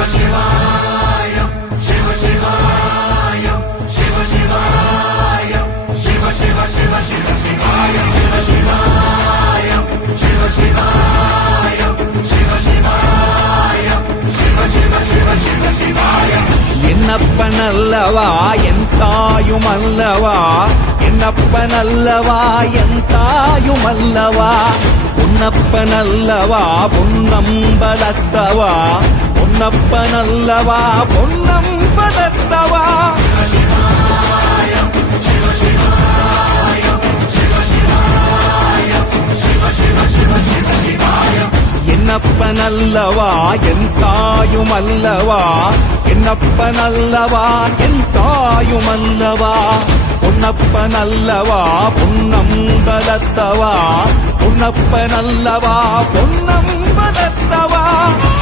என்னப்பனல்லவா என் தாயுமல்லவா, என்னப்பனல்லவா என் தாயுமல்லவா, பொன்னப்பனல்லவா பொன்னம்பலத்தவா, பொன்னப்பனல்லவா பொன்னம்பலத்தவா. என்னப்பனல்லவா என் தாயுமல்லவா, என்னப்பனல்லவா என் தாயுமல்லவா, பொன்னப்பனல்லவா பொன்னம்பலத்தவா, பொன்னப்பனல்லவா பொன்னம்பலத்தவா.